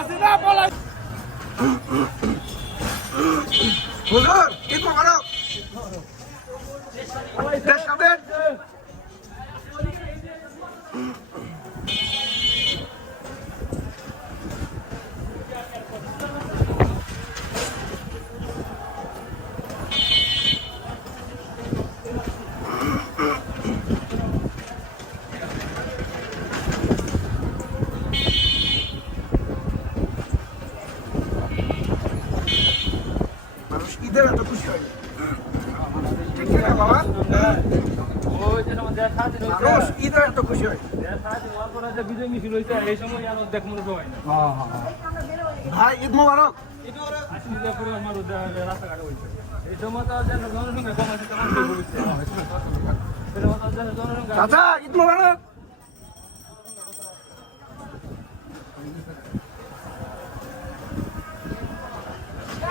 হাসিনা পলাই হুজুর ঈদ মোবারক দেশ স্বাধীন ঈদের এত খুশি হয় ঠিক না বাবা মানুষ ঈদের এত খুশি হয় ভাই ঈদ মোবারক চাচা ঈদ মোবারক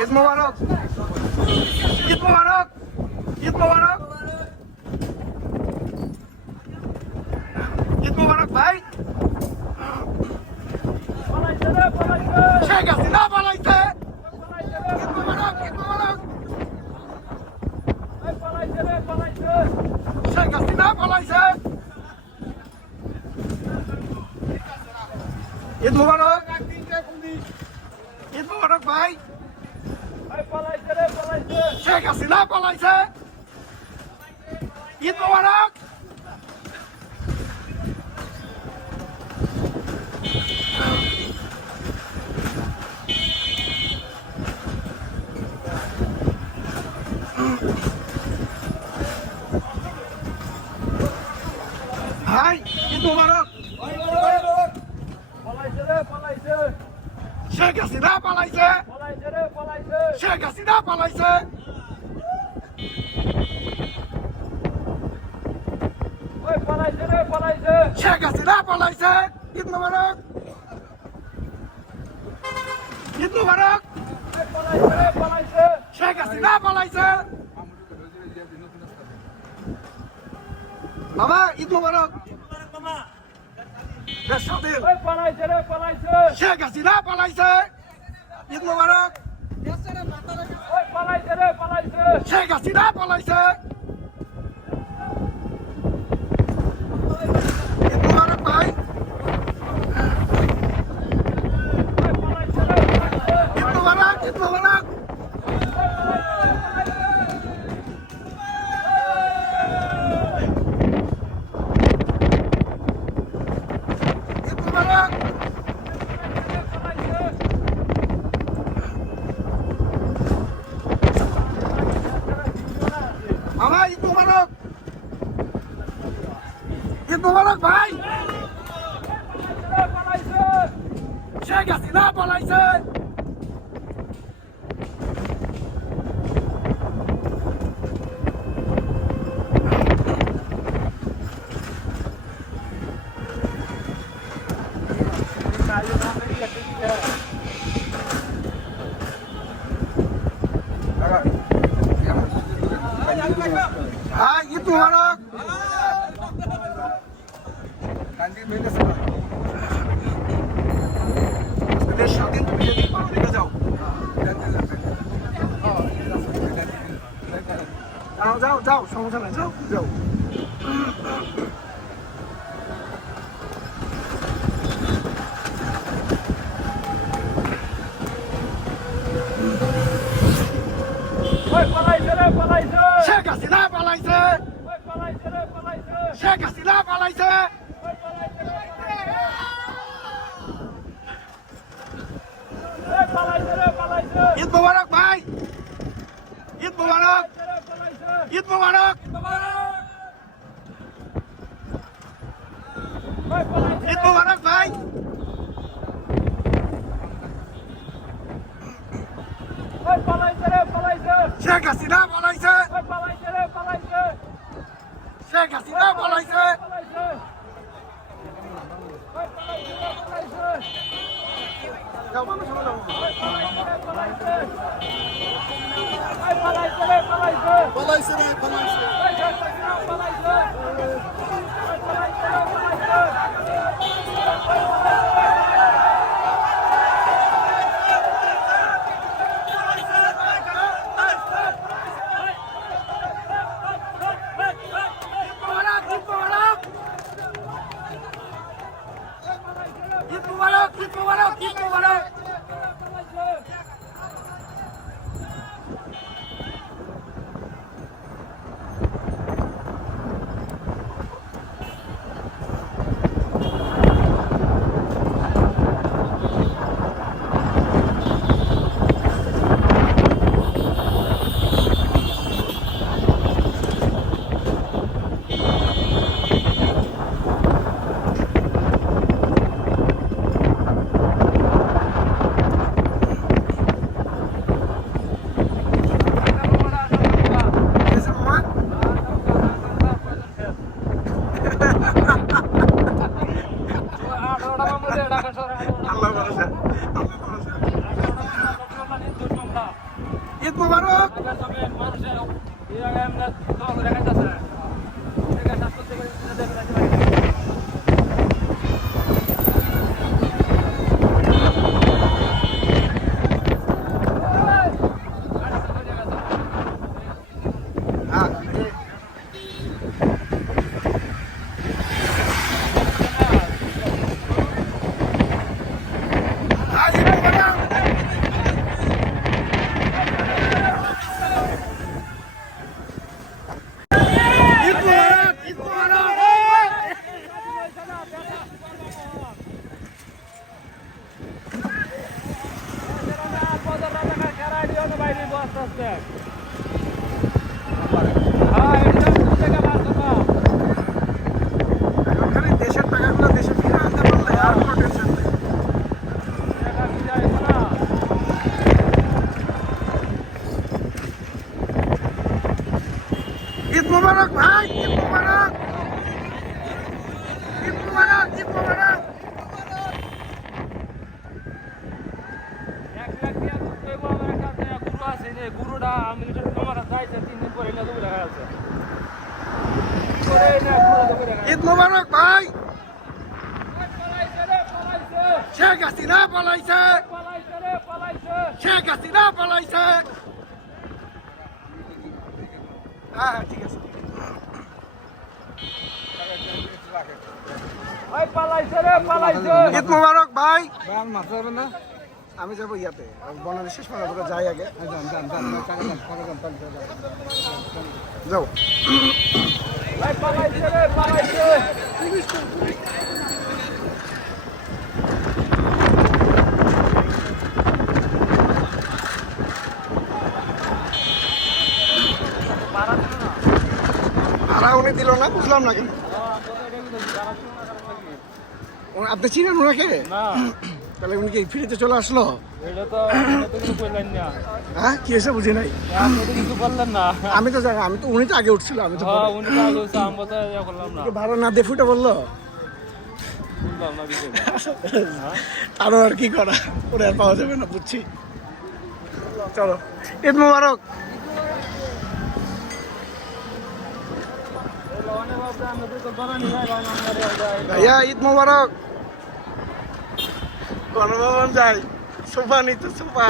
ঈদ মোবারক ঈদ মোবারক ঈদ মোবারক ঈদ মোবারক ভাই শেখ হাসিনা পালাইছে ঈদ মোবারক ঈদ মোবারক শেখ হাসিনা পালাইছে ঈদ মোবারক ঈদ মোবারক ভাই শেখ হাসিনা পালাইছে ঈদ মোবারক ভাই ঈদ মোবারক শেখ হাসিনা পালাইছে শেখ হাসিনা পালাইছে শেখ হাসিনা পালাইছে ঈদ মোবারক ঈদ মোবারক শেখ হাসিনা পালাইছে বাবা ঈদ মোবারক দেশ স্বাধীন শেখ হাসিনা পালাইছে ঈদ মোবারক শেখ হাসিনা পালাইছে ঈদ মোবারক ভাই ঈদ মোবারক ঈদ মোবারক আমার ঈদ মোবারক ঈদ মোবারক ভাই শেখ হাসিনা পালাইছে হ্যাঁ ঈদ মোবারক দেশ স্বাধীন তুমি যদি পারো দেখে যাও যাও যাও সমস্যা নাই যাও যাও শেখ হাসিনা পালাইছে শেখ হাসিনা পালাইছে ঈদ মোবারক ভাই ঈদ মোবারক ঈদ মোবারক ঈদ মোবারক ভাই শেখ হাসিনা পালাইছে শেখ হাসিনা পালাইছে ঈদ মোবারক। দেশের টাকাগুলো দেশে ফিরে আনতে পারলে আর কোনো টেনশন নেই। ঈদ মোবারক ভাই, ঈদ মোবারক, ঈদ মোবারক, ঈদ মোবারক। গুরুটা আমি তোমার চাইছে 3 দিন পরে না তুমি দেখা যাচ্ছে ঈদ মোবারক ভাই। শেখ হাসিনা পালাইছে, শেখ হাসিনা পালাইছে। হ্যাঁ হ্যাঁ ঠিক আছে। ঈদ মোবারক ভাই। আমি যাবো ইয়াতে বনানী শেষ মাথা যাই আগে। যাও ভাড়া উনি দিল না, বুঝলাম না কেন। আপনি চিনেন ওনাকে? তাহলে উনি কি ফ্রিতে চলে আসলো? হ্যাঁ কি এসে বুঝি নাই। আমি তো জানি, আমি তো উনি তো আগে উঠছিল, আমি তো ভাড়া না দিয়ে ফুটে বললো। আরো আর কি করা, ওরে আর পাওয়া যাবে না, বুঝছি। চলো ঈদ মোবারক। ভাইয়া ঈদ মোবারক। গণভবন যাই, সোফা নিতে সোফা।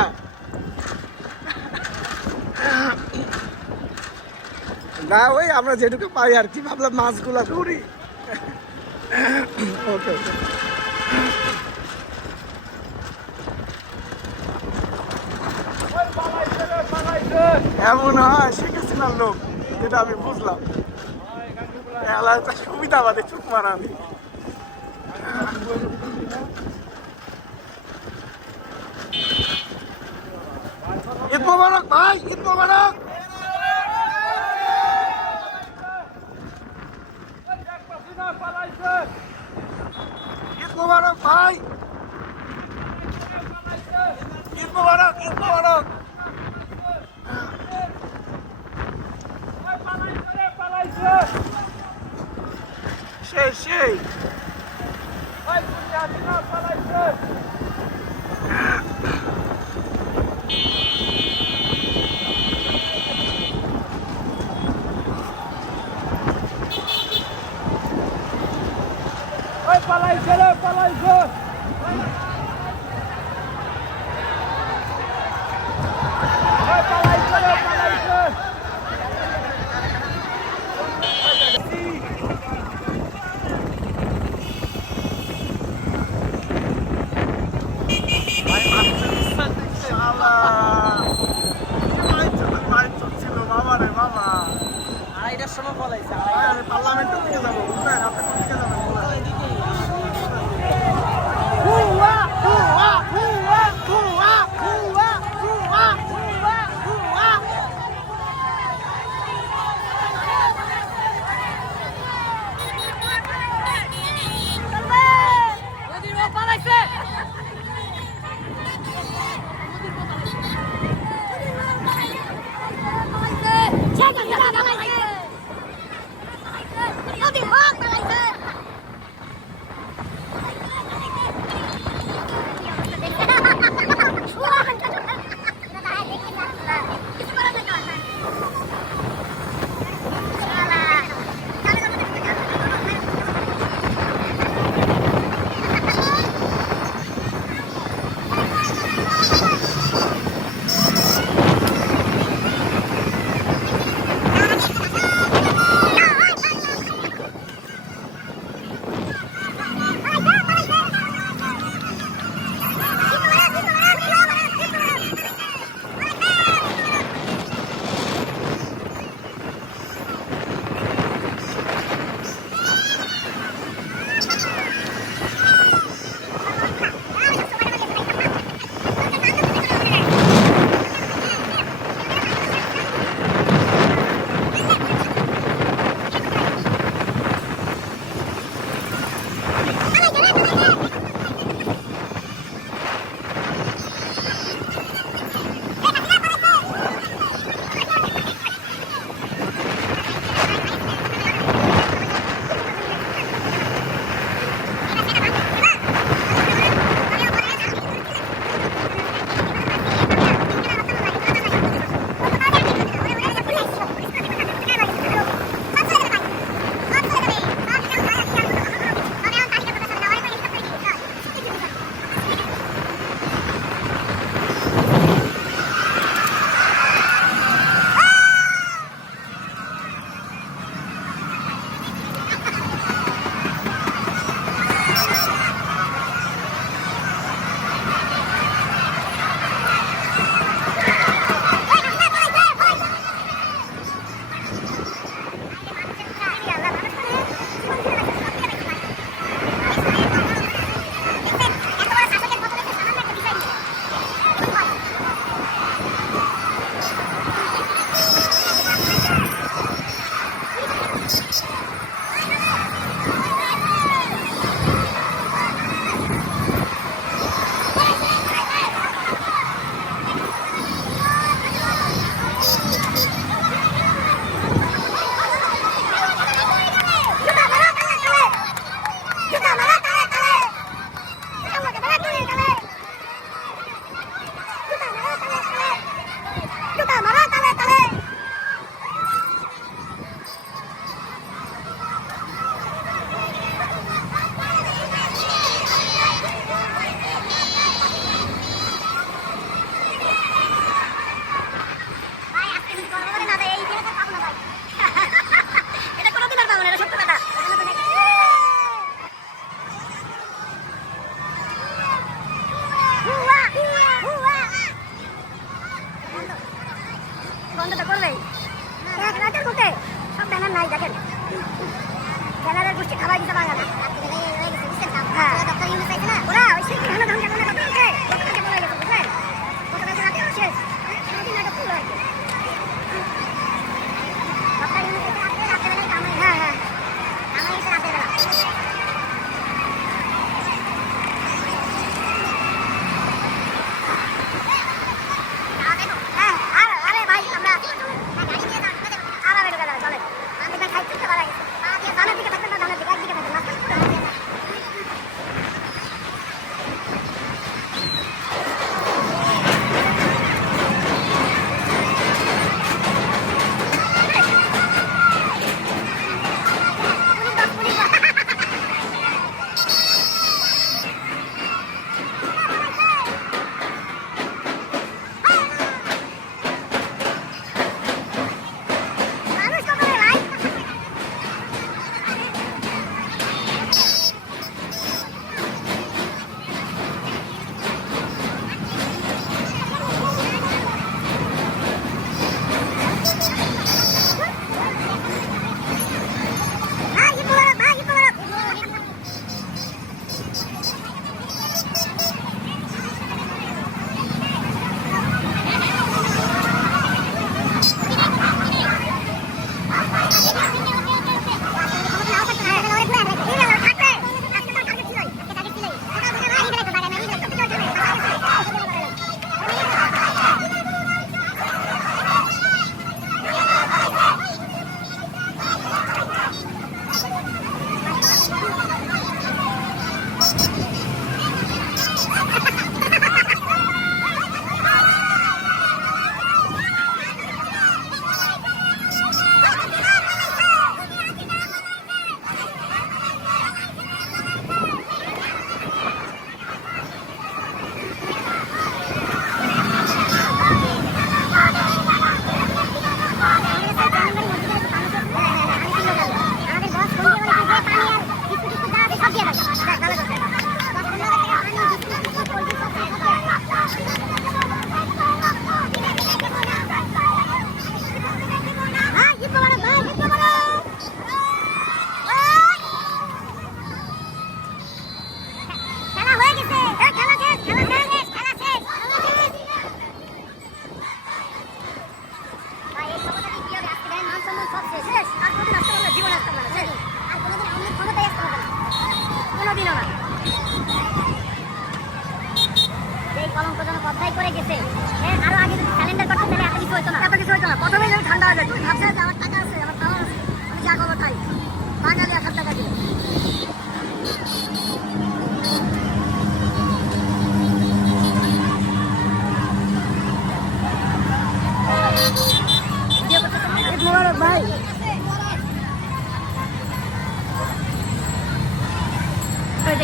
না ওই আমরা যেটুকু পাই আর কি, ভাবলাম মাছগুলা ধরি। ওকে ওকে। এমন হয় শিখেছিলাম লোক, যেটা আমি বুঝলাম। এলাকা সুবিধা বাদে চুপ মারা আমি। ঈদ মোবারক ভাই, ঈদ মোবারক। ঈদ মোবারক ভাই, ঈদ মোবারক, ঈদ মোবারক। সেই সেই পালাইছে বন্ধ তো করবেই। রাতের মধ্যে সব ব্যানার নাই দেখেন, ব্যানারের গোষ্ঠী খাবার দিতে বাঙালি। হ্যাঁ ওরা ওই সেই ঘন ঘন ঘন কথা বলছে, কথা বলে গেছে বুঝলেন, গতকালকে রাতে শেষ সারাদিন নাটক পুরো আর কি। সপ্তাহ ইউনিট রাত্রেবেলায় কামাই। হ্যাঁ হ্যাঁ কামাই এসে রাতের বেলা।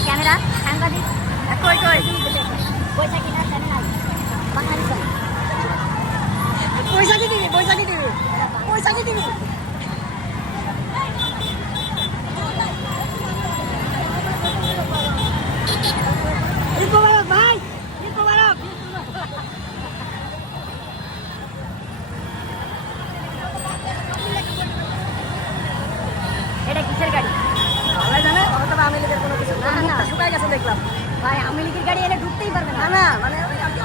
ক্যামেরা সাংবাদিক কই কই পয়সা কিনা পয়সা কি দিবি পয়সা কি দিবি পয়সা কি দিবি ভাই এটা কিসের গাড়ি ভালো জানে অথবা আমি লিখের কোনো কিছু না না শুকায় গেছে দেখলাম ভাই আমি লিখের গাড়ি এনে ঢুকতেই পারবে না না মানে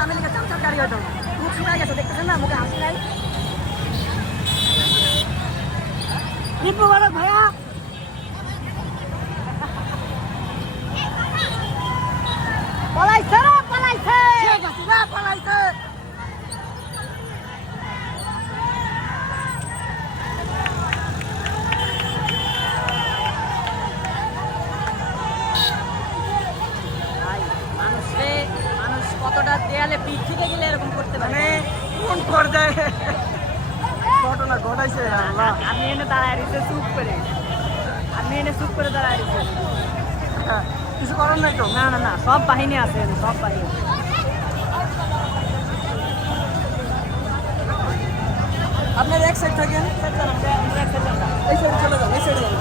আমি লিখের চামচার গাড়ি হয়তো মুখ শুকায় গেছে দেখতেছেন না মুখে হাসি নাই মুবারক ভাইয়া পালাইছে রে পালাইছে ঠিক আছে না পালাইছে মানুষ কতটা দেয়ালে পিঠ থেকে গেলে এরকম করতে পারে কোন পর্যায়ে ঘটনা ঘটাইছে আল্লাহ আমি এনে দাঁড়ায় রয়েছে চুপ করে আমি এনে চুপ করে দাঁড়ায় রয়েছে কিছু করার নাই তো না না না সব বাহিনী আছে সব বাহিনী আপনার এক সাইড থাকেন এই সাইড চলে যান এই সাইডে যান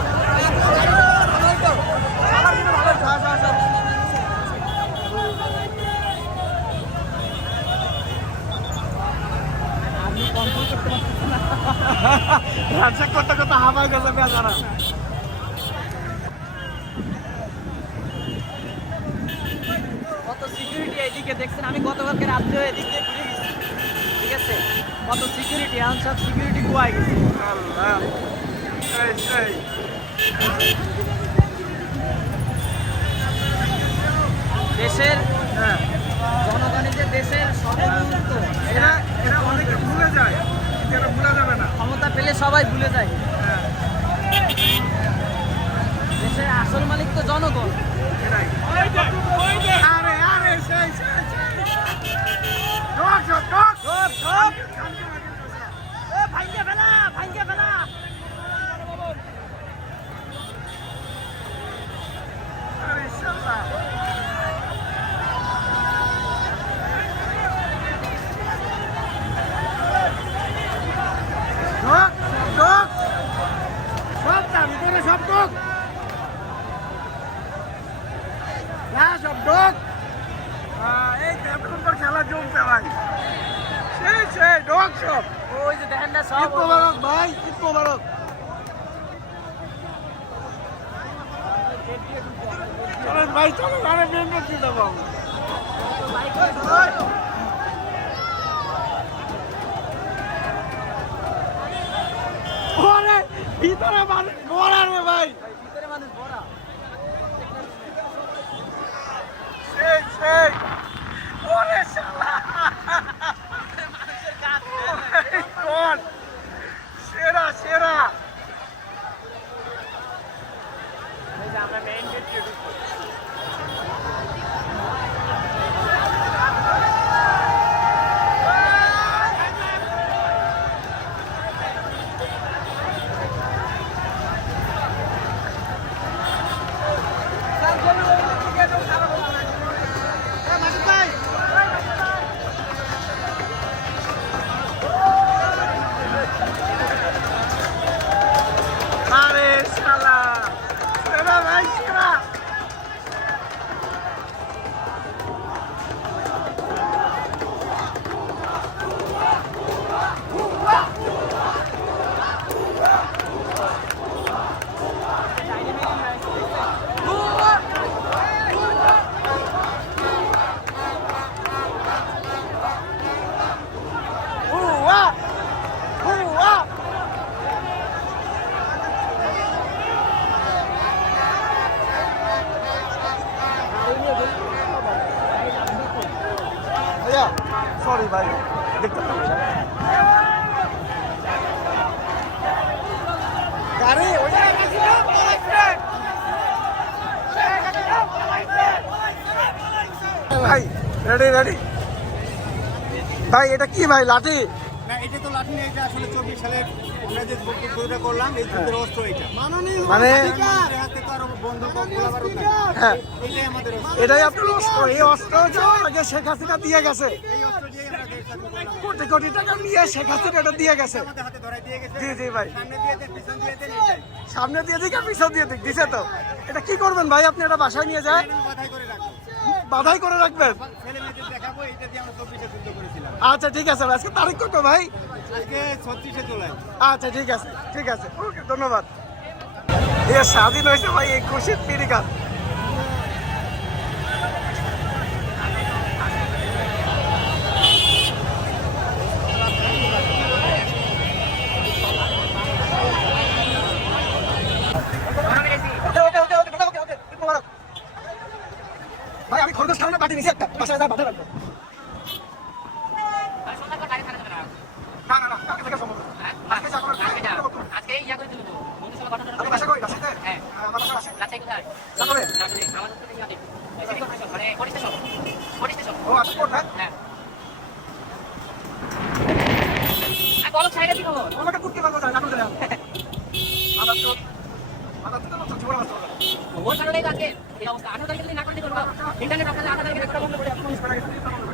আপনি কন্ট্রোল করতে পারছেন হ্যান্ডশেক করতে করতে হাঁপায় গেছে বেচারা। কত সিকিউরিটি এইদিকে দেখছেন, আমি গতকালকে রাত্রে এদিক দিয়ে ঘুরে গেছি, ঠিক আছে, কত সিকিউরিটি, এখন সব সিকিউরিটি কুয়ায় গেছে। আল্লাহ, এই সেই দেশের হ্যাঁ, জনগণের যে দেশের সর্বগুরুত্ব, এরা এরা অনেকে ভুলে যায়, এরা ভুলে যাবে না। ক্ষমতা পেলে সবাই ভুলে যায়। হ্যাঁ, দেশের আসল মালিক তো জনগণ। এরাই। আরে আরে সেই সেই সেই ঢোক ঢোক ঢোক ঢোক ঢোক। ভাঙ্গে ফেলা, ভাঙ্গে ফেলা। আরে শালা ঢোক ঢোক, সব তার ভিতরে সব ঢোক, হ্যাঁ সব ঢোক। এই এতক্ষণ পর খেলা জমছে ভাই, সেই সেই ঢোক সব। ওই যে দেখেন না, সব ঈদ মোবারক ভাই, ঈদ মোবারক। চলেন ভাই চলেন, আরে মেন রোড দিয়ে যাবো আমরা। ওরে ভিতরে মানুষ মরার রে ভাই, ভিতরে মানুষ ভরা। সেই সেই ওরে শালা কোন সেরা সেরা। এই যে আমরা মেইন গেট দিয়ে ঢুকবো। আরে শালা সেরা ভাই সেরা। হুয়া হুয়া। ভাইয়া সরি ভাই, দেখতে পাবো গাড়ি ওই ভাই, রেডি রেডি ভাই। এটা কি ভাই লাঠি? না, এটা তো লাঠি নেই, এটা আসলে 24 সালের আমরা যে যুদ্ধটা করলাম, এই যুদ্ধের অস্ত্র এটা। মানে আমাদের হাতে তো আরো বন্দুক গোলাবারুদ নাই। হ্যাঁ, এইটাই আমাদের অস্ত্র। এটাই আপনার অস্ত্র। এই অস্ত্র যাওয়ার আগে শেখ হাসিনা দিয়ে গেছে, এই অস্ত্র দিয়ে আমরা দেশ স্বাধীন করলাম। কোটি কোটি টাকা নিয়ে শেখ হাসিনা এটা দিয়ে গেছে। আমাদের হাতে ধরাই দিয়ে গেছে। জি জি ভাই, সামনে দিয়ে দেন, পিছন দিয়ে দেন, এইটাই। সামনে দিয়ে দিক আর পিছন দিয়ে দিক দিছে তো। এটা কি করবেন ভাই আপনি? এটা বাসায় নিয়ে যায় এটা আমি বাধাই করে রাখবো। বাধাই করে রাখবেন? ছেলে মেয়েদের দেখাবো, এইটা দিয়ে আমরা 24-এ যুদ্ধ করেছিলাম। আচ্ছা ঠিক আছে, আজকে তারিখ কত ভাই? আজকে 36-এ জুলাই। আচ্ছা ঠিক আছে ঠিক আছে, ওকে ধন্যবাদ। এ স্বাধীন হয়েছে ভাই এই খুশির পিরিকার। ভাই আমি খরগোশ খাওয়ানো পাঠিয়ে নিছি একটা, বাসায় যা বাধা রাখবো। না না না, কালকে থেকে সম্ভব না। আজকে যা করার আজকে ইয়া করে দিল তো বন্ধুর সঙ্গে কথা আমি বাসা করি, বাসাতে হ্যাঁ। আমার বাসা আসে রাজশাহী কোথায় তারপরে রাজশাহী আমাদের তো ইয়াতে সিটি কর্পোরেশন মানে পুলিশ স্টেশন পুলিশ স্টেশন ও আসে কোথায়? হ্যাঁ আর বলো ছাইরা কি খবর আমাকে কুটতে পারবো না, না করে দেন। আদার তো জীবন আসতে হবে। ওর কারণেই তো আজকে এই অবস্থা 18 তারিখে যদি না করতে করবো ইন্টারনেট আপনাদের 18 তারিখে রেকর্ড বন্ধ করে আপনি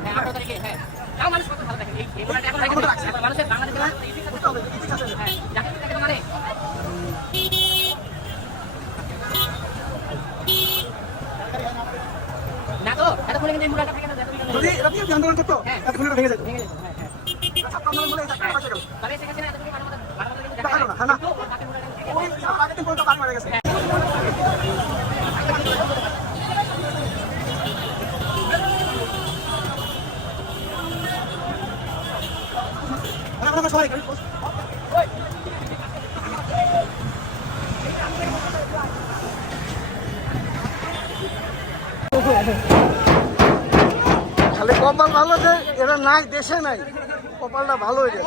হ্যাঁ 18 তারিখে হ্যাঁ তাও মানুষ কত ভালো থাকে এই বলাটা এখন রাখতে মানুষের বাংলাদেশে হ্যাঁ যাকে তাকে তো মানে না তো এতক্ষণে কিন্তু এই মুরাটা থাকে না যদি আপনি আন্দোলন করতো হ্যাঁ। এতক্ষণ ভেঙে যেত। ভেঙে যেত হ্যাঁ হ্যাঁ ছাত্র আন্দোলন বলে এই চাকরি পাশে গেল। তবে সেখানে এতক্ষণ মারা গেছে। খালি কপাল ভালো যে এরা নাই, দেশে নাই, কপালটা ভালো হয়ে যায়।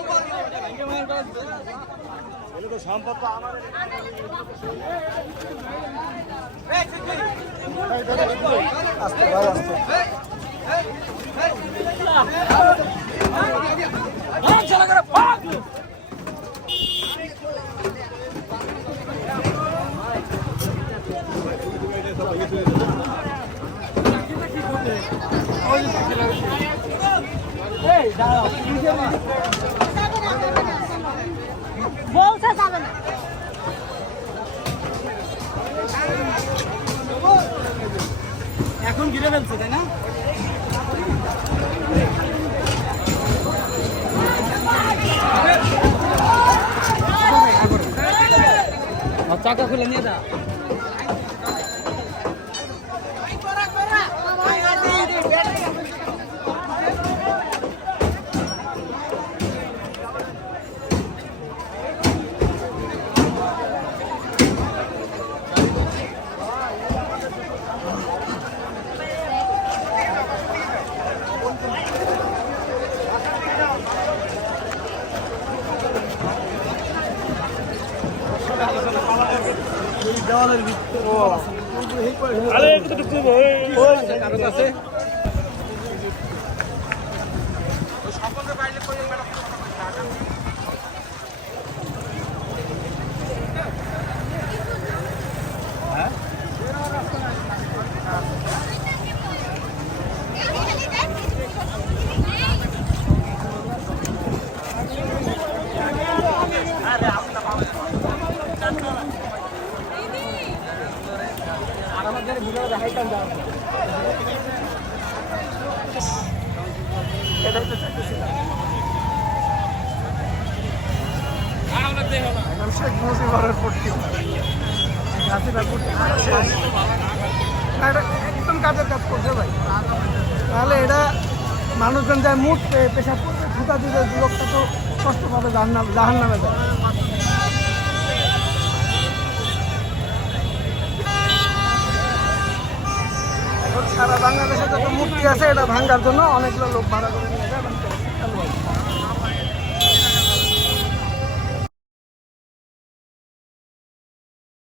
আস্তে ভাই আস্তে। বলছে যাবে না। এখন ঘিরে ফেলছে তাই না? চাকা খুলে নিয়ে যা। শেখ মুজিবুরের পট্টি, হাসিনার পট্টি শেষ। এটা একদম কাজের কাজ করছে ভাই, তাহলে এটা মানুষজন যায় মুখ পেশাব করছে, ফুটা দিলে লোকটা তো কষ্ট পাবে, জাহান নামে যায়। এখন সারা বাংলাদেশে যত মূর্তি আছে এটা ভাঙার জন্য অনেকগুলো লোক ভাড়া করে নিয়ে